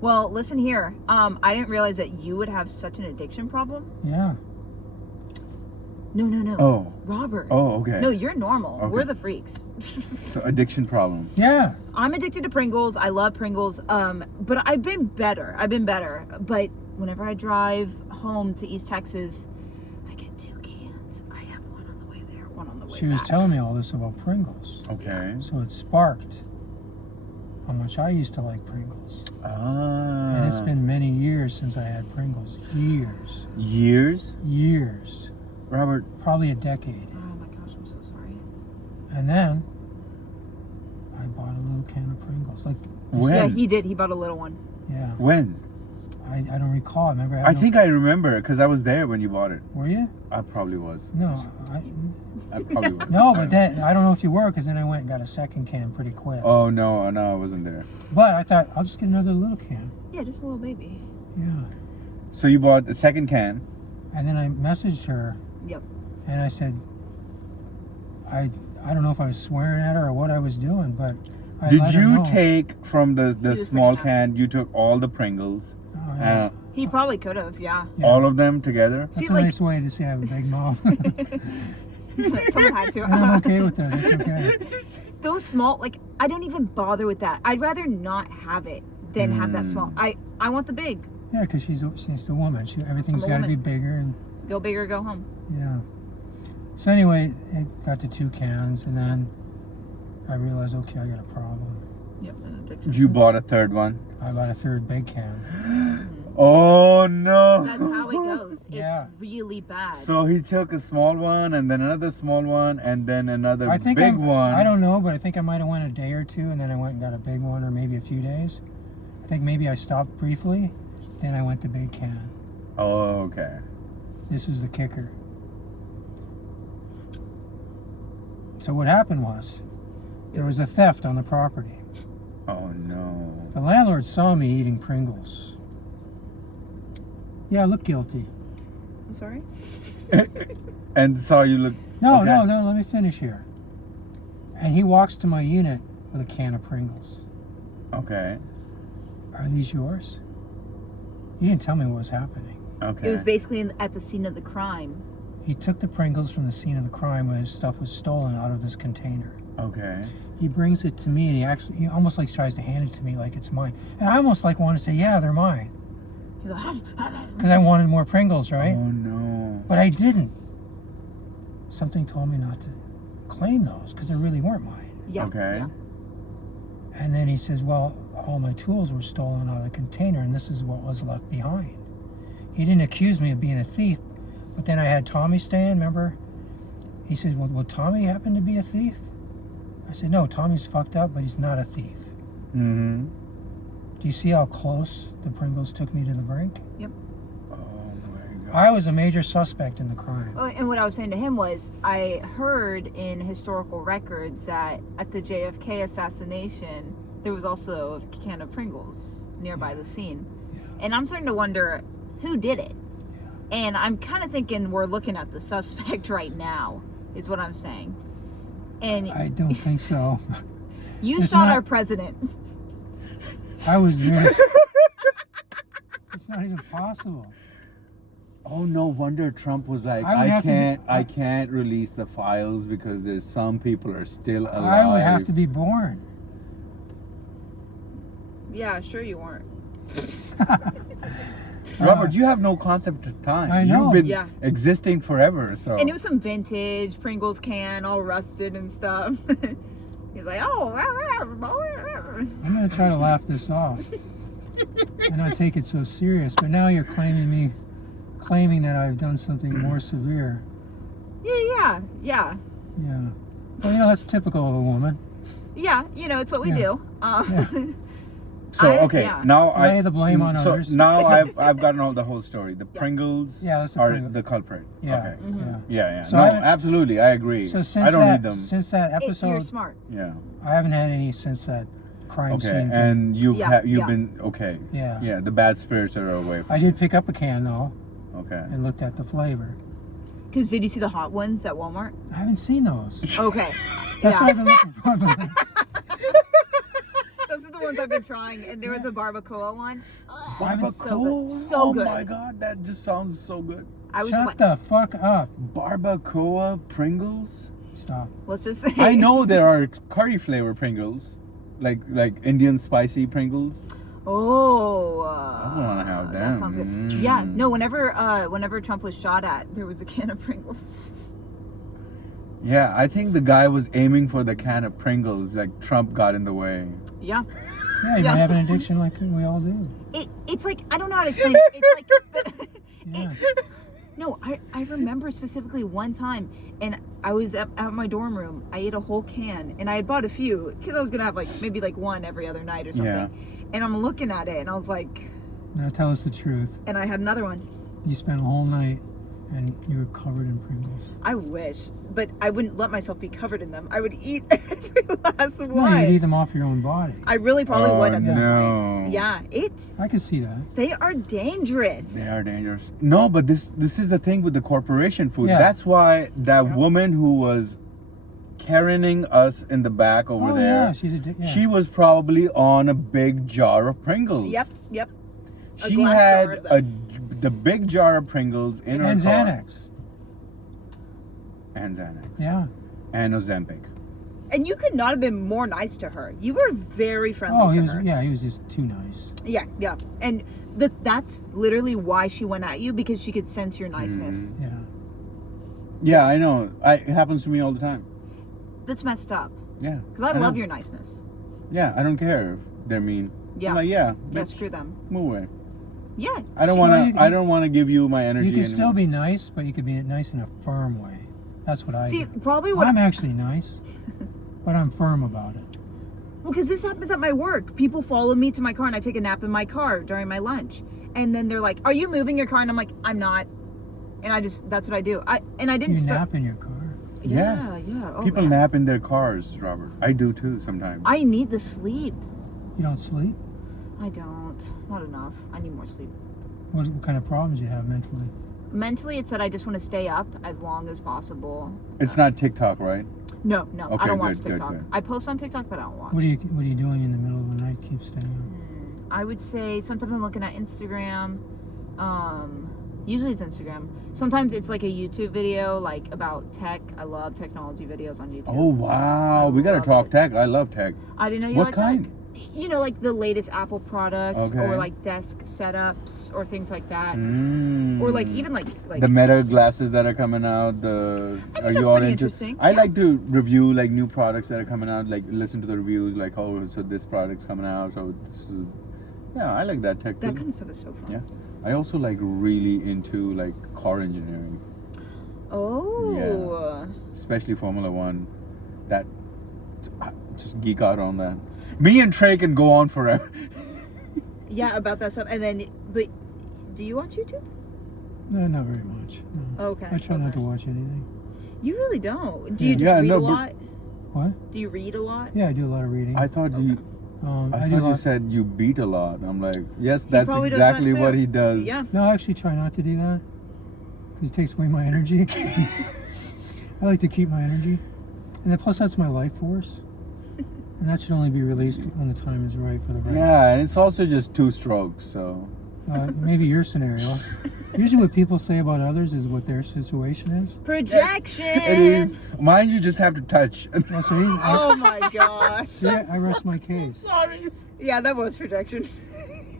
Well, listen here. I didn't realize that you would have such an addiction problem. yeah. No. Oh. Robert. Oh, okay. No, you're normal. Okay. We're the freaks. So addiction problem. Yeah. I'm addicted to Pringles. I love Pringles. But I've been better. But whenever I drive home to East Texas, I get 2 cans. I have one on the way there, one on the way She was back. telling me all this about Pringles. Okay. So it sparked how much I used to like Pringles. Ah. And it's been many years since I had Pringles. Years. Years. Robert. Probably a decade. Oh my gosh, I'm so sorry. And then I bought a little can of Pringles. Like, When? Yeah, he did. He bought a little one. yeah. When? I don't recall. I remember I think I remember because I was there when you bought it. Were you? I probably was. No. I probably was. No, but then I don't know if you were, because then I went and got a second can pretty quick. Oh no, I wasn't there. But I thought I'll just get another little can. Yeah, just a little baby. Yeah. So you bought the second can. And then I messaged her Yep. and I said, I don't know if I was swearing at her or what I was doing, but I Did let her you know. take from the was small pretty can? You took all the Pringles, Oh, yeah. He probably could have, yeah. Yeah. all of them together. That's See, a like- nice way to say I have a big mouth. Someone had to. And I'm okay with that. It's okay. Those small, like, I don't even bother with that. I'd rather not have it than have that small. I want the big. Yeah, because she's the woman. Everything's I'm a got to be woman. bigger. And Go big or go home. yeah. So anyway, it got to 2 cans, and then I realized, okay, I got a problem. Yep, an addiction. You bought a third one. I bought a 3rd big can. Oh no! That's how it goes. Yeah. It's really bad. So he took a small one, and then another small one, and then another I think big one. I don't know, but I think I might have went a day or 2, and then I went and got a big one, or maybe a few days. I think maybe I stopped briefly, then I went to big can. Oh, okay. This is the kicker. So what happened was, there was a theft on the property. Oh no. The landlord saw me eating Pringles. Yeah, I look guilty. I'm sorry? And saw you look. No, okay. no, let me finish here. And he walks to my unit with a can of Pringles. Okay. Are these yours? He didn't tell me what was happening. Okay. It was basically at the scene of the crime. He took the Pringles from the scene of the crime where his stuff was stolen out of this container. Okay. He brings it to me and he almost like tries to hand it to me like it's mine. And I almost like want to say, yeah, they're mine. He goes, Because I wanted more Pringles, right? Oh no. But I didn't. Something told me not to claim those because they really weren't mine. yeah. Okay. Yeah. And then he says, well, all my tools were stolen out of the container and this is what was left behind. He didn't accuse me of being a thief, but then I had Tommy staying, remember? He said, well, will Tommy happen to be a thief? I said, no, Tommy's fucked up, but he's not a thief. Mm-hmm. Do you see how close the Pringles took me to the brink? Yep. Oh my God. I was a major suspect in the crime. Oh, and what I was saying to him was, I heard in historical records that at the JFK assassination, there was also a can of Pringles nearby the scene. Yeah. And I'm starting to wonder who did it. Yeah. And I'm kind of thinking we're looking at the suspect right now, is what I'm saying. And I don't think so. you It's shot not- our president. I was very... It's not even possible. Oh, no wonder Trump was like, I would I have to be- I can't release the files because there's some people are still alive. I would have to be born. Yeah, sure you weren't. Robert, you have no concept of time. I know. You've been Yeah. existing forever. So And it was some vintage Pringles can, all rusted and stuff. He's like, oh, I'm going to try to laugh this off. I don't take it so serious, but now you're claiming that I've done something more severe. yeah. Yeah. Well, that's typical of a woman. Yeah, it's what we Yeah. do. So okay, yeah. now Lay the blame on so others. now I've gotten all the whole story. The Pringles Yeah, that's the are Pringles. the culprit. Yeah. Okay. Yeah. Yeah. So No, I haven't- absolutely, I agree. So I since don't that need them. since that You're episode, smart. Yeah. I haven't had any since that crime Okay. scene. And you've Yeah, you've yeah. been okay. Yeah. Yeah. The bad spirits are away. From I did pick up a can though Okay. and looked at the flavor. Because did you see the hot ones at Walmart? I haven't seen those. Okay. That's yeah. what I've been looking for. Those are the ones I've been trying. And there was a barbacoa one. Barbacoa. So good. So oh good. my God, that just sounds so good. I was Shut like, the fuck up. Barbacoa Pringles. Stop. let's just say. I know there are curry flavor Pringles, like Indian spicy Pringles. Oh. I wanna have That them. sounds good. Mm. Yeah. No. Whenever Trump was shot at, there was a can of Pringles. Yeah, I think the guy was aiming for the can of Pringles. Like Trump got in the way. Yeah. Yeah, you Yeah. might have an addiction like we all do. It's like, I don't know how to explain it. It's like Yeah. No, I remember specifically one time, and I was at my dorm room. I ate a whole can, and I had bought a few because I was gonna have maybe one every other night or something. Yeah. And I'm looking at it, and I was like, Now tell us the truth. and I had another one. You spent a whole night and you were covered in Pringles. I wish, but I wouldn't let myself be covered in them. I would eat every last No, one. you'd eat them off your own body. I really probably Oh, would at this no. point. Yeah, I could see that. they are dangerous. They are dangerous. No, but this is the thing with the corporation food. Yeah. That's why that Yeah. woman who was Karening us in the back over Oh there, yeah, she's a yeah. she was probably on a big jar of Pringles. Yep. A She glass had jar of the big jar of Pringles in her and car. Xanax. And Xanax. Yeah. And Ozempic. And you could not have been more nice to her. You were very friendly Oh, to he was her. he was just too nice. Yeah. And that's literally why she went at you, because she could sense your niceness. Yeah. Yeah, I know. It happens to me all the time. That's messed up. Yeah. Because I know. love your niceness. Yeah, I don't care if they're mean. Yeah. I'm like, yeah, Yeah, bitch, screw them. move away. Yeah. I don't She- want well, to. you- I don't want to give you my energy. You can anymore. still be nice, but you could be nice in a firm way. That's what I See, do. probably what. I'm actually nice, but I'm firm about it. Well, because this happens at my work. People follow me to my car, and I take a nap in my car during my lunch. And then they're like, "Are you moving your car?" And I'm like, "I'm not." And that's what I do. I didn't You start. nap in your car. Yeah. Oh, People man. nap in their cars, Robert. I do too sometimes. I need the sleep. You don't sleep. I don't. Not enough. I need more sleep. What kind of problems you have mentally? Mentally, it's that I just want to stay up as long as possible. It's not TikTok, right? No, Okay, I don't watch good, good, TikTok. good. I post on TikTok, but I don't watch. What are you doing in the middle of the night? Keep staying up. I would say sometimes I'm looking at Instagram. Usually it's Instagram. Sometimes it's like a YouTube video, like about tech. I love technology videos on YouTube. Oh wow, we gotta love talk it. tech. I love tech. I didn't know you What liked kind? tech. You know, like the latest Apple products, Okay. or like desk setups, or things like that, Mm. or like even like the Meta glasses that are coming out. Are that's you all pretty into? interesting. I Yeah. like to review like new products that are coming out. Like listen to the reviews. Like, oh, so this product's coming out. So this is, yeah, I like that tech that too. kind of stuff is so fun. Yeah. I also like really into like car engineering. Oh. especially Formula One, that I just geek out on that. Me and Trey can go on forever. Yeah, about that stuff. And then, but do you watch YouTube? No, not very much. No. Okay. I try not to watch anything. You really don't. Do Yeah. you just read a lot? What? Do you read a lot? Yeah, I do a lot of reading. I thought you. I do a thought you lot. said you beat a lot. I'm like, yes, that's probably does that exactly too. what he does. Yeah. No, I actually try not to do that because it takes away my energy. I like to keep my energy, and then plus that's my life force, and that should only be released when the time is right for the right. Yeah, and it's also just 2 strokes, so. Maybe your scenario. Usually, what people say about others is what their situation is. Projection. It is. Mine, you just have to touch. Yeah, see, Oh my gosh. see, I rest my case. Sorry. Yeah, that was projection.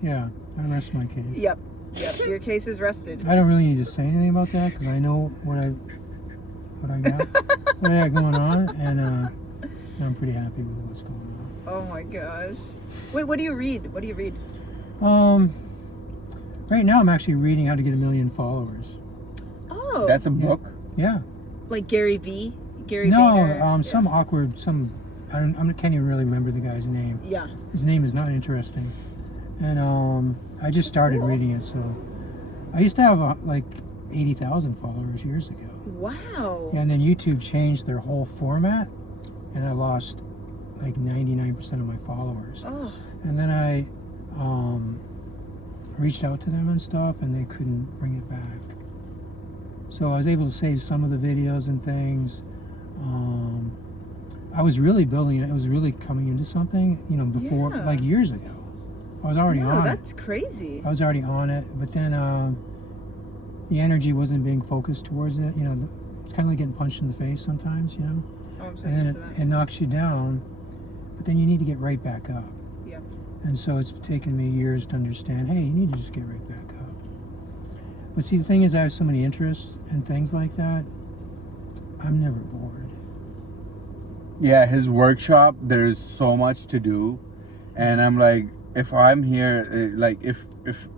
Yeah, I rest my case. Yep. Yep. Your case is rested. I don't really need to say anything about that because I know what I got, what I got going on, and I'm pretty happy with what's going on. Oh my gosh. Wait, what do you read? What do you read? Right now I'm actually reading How to Get 1 Million Followers. Oh. That's a book? Yeah. like Gary V. Gary No, Vayner? some awkward, I can't even really remember the guy's name. Yeah. His name is not interesting, and I just started cool. reading it. So I used to have like 80,000 followers years ago. Wow. Yeah, and then YouTube changed their whole format, and I lost like 99% of my followers. Oh. And then I reached out to them and stuff, and they couldn't bring it back. So I was able to save some of the videos and things. I was really building it. It was really coming into something, before, Yeah. like years ago. I was already No, on it. that's crazy. I was already on it, but then the energy wasn't being focused towards it. It's kind of like getting punched in the face sometimes, Oh, I'm so and used then to that. it knocks you down, but then you need to get right back up. Yeah. And so it's taken me years to understand, hey, you need to just get right back up. But see, the thing is, I have so many interests and things like that, I'm never bored. Yeah, his workshop, there's so much to do. And I'm like, if I'm here, like if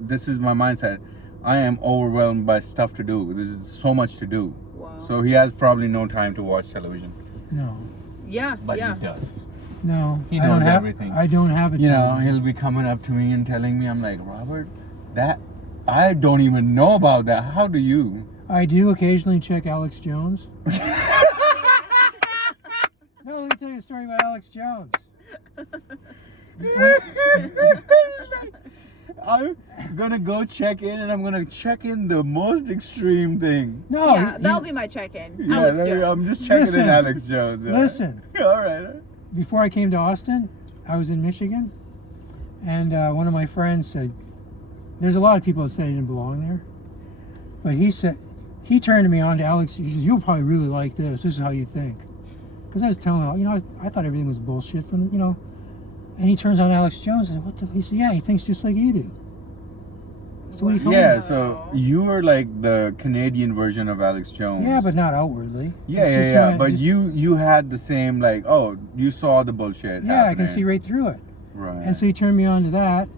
this is my mindset, I am overwhelmed by stuff to do. There's so much to do. Wow. So he has probably no time to watch television. No, Yeah. But yeah. he does. no. He I don't knows have, everything. I don't have it. He'll be coming up to me and telling me, I'm like, Robert, I don't even know about that. How do you? I do occasionally check Alex Jones. No, let me tell you a story about Alex Jones. I'm gonna go check in, and I'm gonna check in the most extreme thing. No, Yeah, that'll be my check-in. Yeah, Alex I'm Jones. just checking Listen. in Alex Jones. Listen. All right. Before I came to Austin, I was in Michigan, and one of my friends said, there's a lot of people that said I didn't belong there, but he turned me on to Alex. He says, you'll probably really like this. This is how you think. Because I was telling him, I thought everything was bullshit from, and he turns on Alex Jones and said, what the, he said, yeah, he thinks just like you do. So what he told Yeah, me. so you were like the Canadian version of Alex Jones. Yeah, but not outwardly. Yeah, It's just yeah. my- But just- you had the same, like, oh, you saw the bullshit. Yeah, I can happening. see right through it. Right. And so he turned me on to that,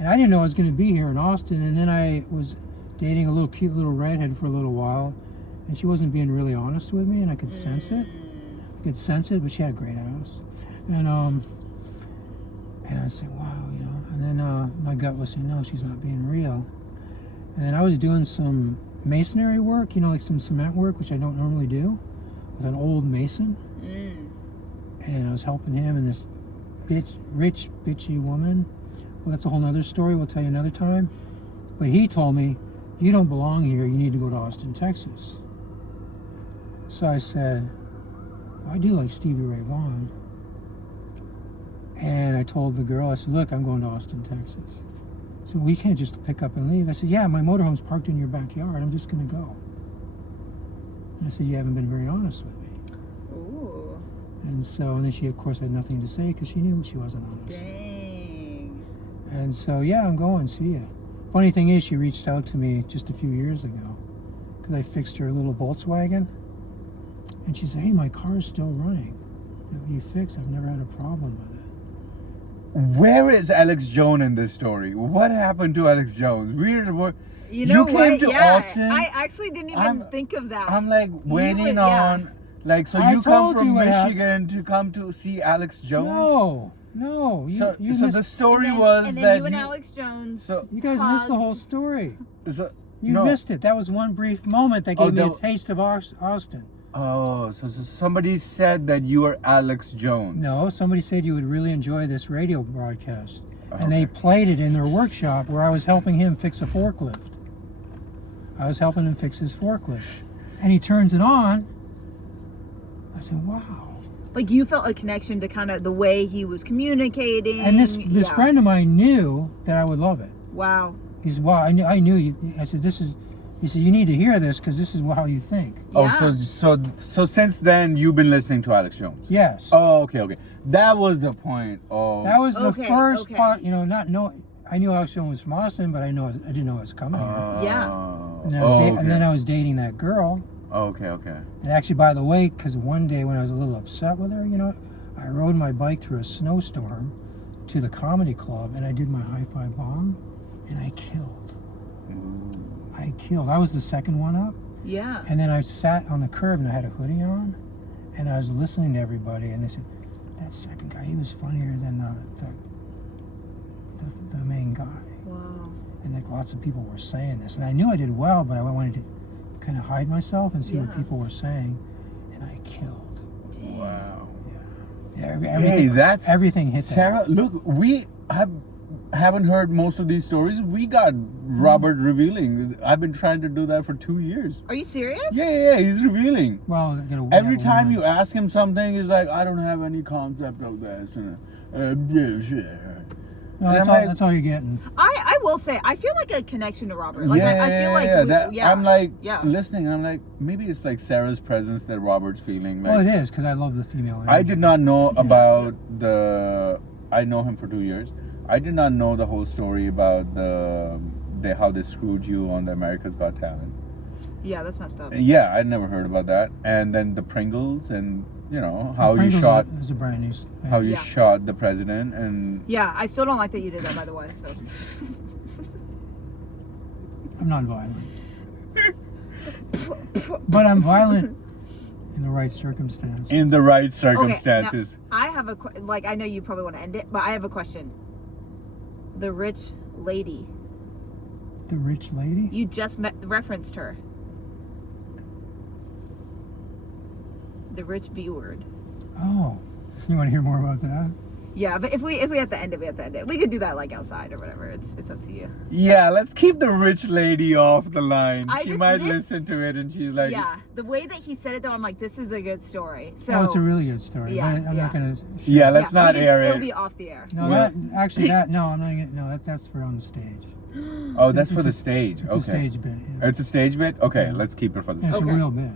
and I didn't know I was going to be here in Austin. And then I was dating a cute little redhead for a little while, and she wasn't being really honest with me, and I could sense it. I could sense it, but she had a great house, and I said, wow, And then my gut was saying, no, she's not being real. And then I was doing some masonry work, like some cement work, which I don't normally do, with an old mason. And I was helping him and this rich, bitchy woman. Well, that's a whole nother story. We'll tell you another time. But he told me, you don't belong here. You need to go to Austin, Texas. So I said, I do like Stevie Ray Vaughan. And I told the girl, I said, look, I'm going to Austin, Texas. So we can't just pick up and leave. I said, yeah, my motorhome's parked in your backyard. I'm just going to go. And I said, you haven't been very honest with me. Ooh. And then she, of course, had nothing to say because she knew she wasn't honest. Dang. And so, yeah, I'm going. See ya. Funny thing is, she reached out to me just a few years ago because I fixed her little Volkswagen. And she said, hey, my car's still running. You fixed? I've never had a problem with it. Where is Alex Jones in this story? What happened to Alex Jones? You know came what? to Yeah, Austin. I actually didn't even think of that. I'm like waiting on Like, so I you come told from you what happened. Michigan to come to see Alex Jones? No. So You the missed, story and then, was and then that you and Alex Jones. So- you guys missed the hugged. whole story. You no. missed it. That was one brief moment that Oh, gave me a that- taste of Austin. Oh, so somebody said that you were Alex Jones. No, somebody said you would really enjoy this radio broadcast. Okay. And they played it in their workshop where I was helping him fix a forklift. I was helping him fix his forklift. And he turns it on. I said, wow. Like you felt a connection to kind of the way he was communicating. And this Yeah. friend of mine knew that I would love it. Wow. He said, wow, I knew you. I said, he said, you need to hear this because this is how you think. Oh, Yeah. so since then you've been listening to Alex Jones. Yes. Oh, okay. That was the point. Oh, That was the Okay, first okay. part, I knew Alex Jones was from Austin, but I didn't know it was coming here. And, and then I was dating that girl. Okay. And actually, by the way, because one day when I was a little upset with her, I rode my bike through a snowstorm to the comedy club, and I did my high five bomb, and I killed. I was the second one up. Yeah. And then I sat on the curb, and I had a hoodie on, and I was listening to everybody, and they said, that second guy, he was funnier than the main guy. Wow. And like lots of people were saying this, and I knew I did well, but I wanted to kind of hide myself and see what Yeah. people were saying, and I killed. Wow. Yeah, Hey, that's everything hit that. Sarah. Look, we haven't heard most of these stories. We got Robert revealing. I've been trying to do that for 2 years. Are you serious? Yeah. He's revealing. Well, Every time you ask him something, he's like, I don't have any concept of this. no, that's all you're getting. I will say I feel like a connection to Robert. Like yeah, I feel like I'm like yeah. listening. I'm like, maybe it's like Sarah's presence that Robert's feeling. Like, Well, it is because I love the female. I energy. did not know about I know him for 2 years. I did not know the whole story about how they screwed you on the America's Got Talent. Yeah, that's messed up. Yeah, I'd never heard about that. And then the Pringles and how you Pringles shot is a brand new. how you Yeah. shot the president and Yeah, I still don't like that you did that, by the way. So I'm not violent, but I'm violent in the right circumstance. in the right okay, circumstances. now, I have I know you probably want to end it, but I have a question. The rich lady, The rich lady. you just referenced her. The rich B word. Oh, you want to hear more about that? Yeah, but if we have to end it, we have to end it. We could do that like outside or whatever. It's up to you. Yeah, let's keep the rich lady off the line. I She just- might this- listen to it and she's like, Yeah, the way that he said it though, I'm like, this is a good story. So Oh, it's a really good story. Yeah, but I'm not yeah. gonna. yeah, let's yeah, not air it'll it. be off the air. No, Yeah. I'm not gonna. No, that's for on the stage. Oh, that's It's for a- the stage. It's Okay. a stage bit. Yeah. It's a stage bit? Okay, Yeah. let's keep it for the It's stage. Okay. a real bit.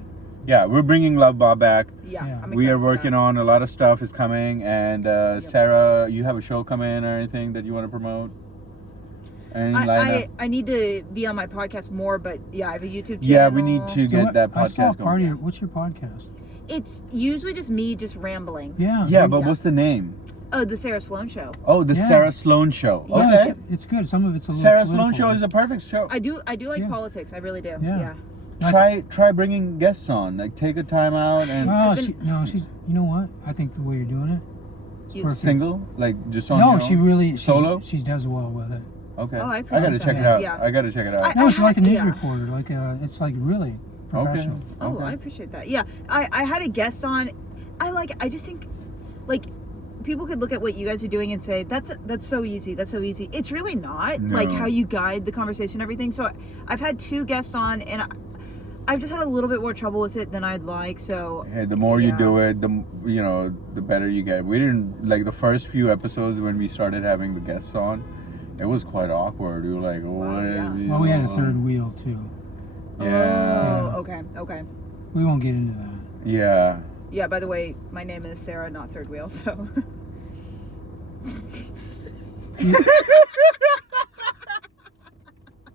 Yeah, we're bringing Love Bob back. Yeah, Yeah. I'm We excited are for working that. on a lot of stuff is coming, and Sarah, you have a show coming or anything that you want to promote? Any lineup? I need to be on my podcast more, but yeah, I have a YouTube channel. Yeah, we need to So get what- that I saw a podcast part going. of what's your podcast? It's usually just me just rambling. Yeah. Yeah, but Yeah. what's the name? Oh, the Sarah Sloan Show. Oh, the Yeah. Sarah Sloan Show. Yeah, Okay. it's good. Some of it's a little. Sarah Sloan political. Show is a perfect show. I do like Yeah. politics. I really do. Yeah. Yeah. Try bringing guests on. Like take a time out and Well, I've been- she's. You know what? I think the way you're doing it, it's You- perfect. single, like just on No, your she own? really Solo? She does well with it. Okay. Oh, I I appreciate gotta check that. it out. Yeah. I gotta check it out. No, she's like a news yeah. reporter. Like it's like really professional. Oh, Okay. I appreciate that. Yeah, I had a guest on. I just think, like, people could look at what you guys are doing and say that's so easy. That's so easy. It's really not. No. Like how you guide the conversation, and everything. So I've had 2 guests on, and I've just had a little bit more trouble with it than I'd like. So Hey, the more you Yeah. do it, the better you get. We didn't like the first few episodes when we started having the guests on. It was quite awkward. We were like, "What yeah. is Well, we had a this?" third wheel too. Yeah. Oh, okay. We won't get into that. Yeah. Yeah. By the way, my name is Sarah, not Third Wheel. So.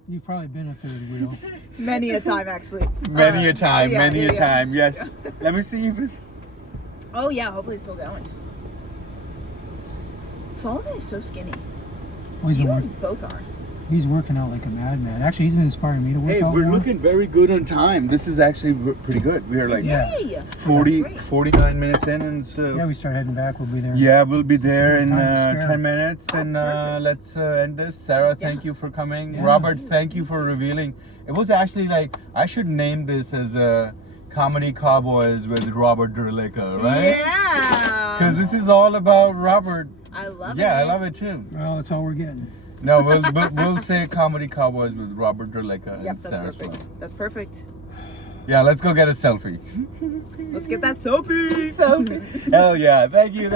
You've probably been a third wheel. Many a time, actually. Many a time. yeah, many a yeah. time. Yes. Let me see if. Oh yeah, hopefully it's still going. Solomon is so skinny. Well, he's You been guys work- both are. He's working out like a madman. Actually, he's been inspiring me to work Hey, out we're more. looking very good on time. This is actually pretty good. We're like Yeah. Yay! 40, That's great. 49 minutes in, and so Yeah, we start heading back. We'll be there. yeah, we'll be there in Time to spare. 10 minutes, and perfect. let's end this. Sarah, Yeah. thank you for coming. Yeah. Robert, thank you for revealing. It was actually like, I should name this as Comedy Cowboys with Robert Durlica, right? Yeah. Because this is all about Robert. I love Yeah, I it. love it too. Well, that's all we're getting. No, we'll say Comedy Cowboys with Robert Durlica Yep, and that's Sarah perfect. Sloan. That's perfect. Yeah, let's go get a selfie. Let's get that selfie. Selfie. Hell yeah. Thank you.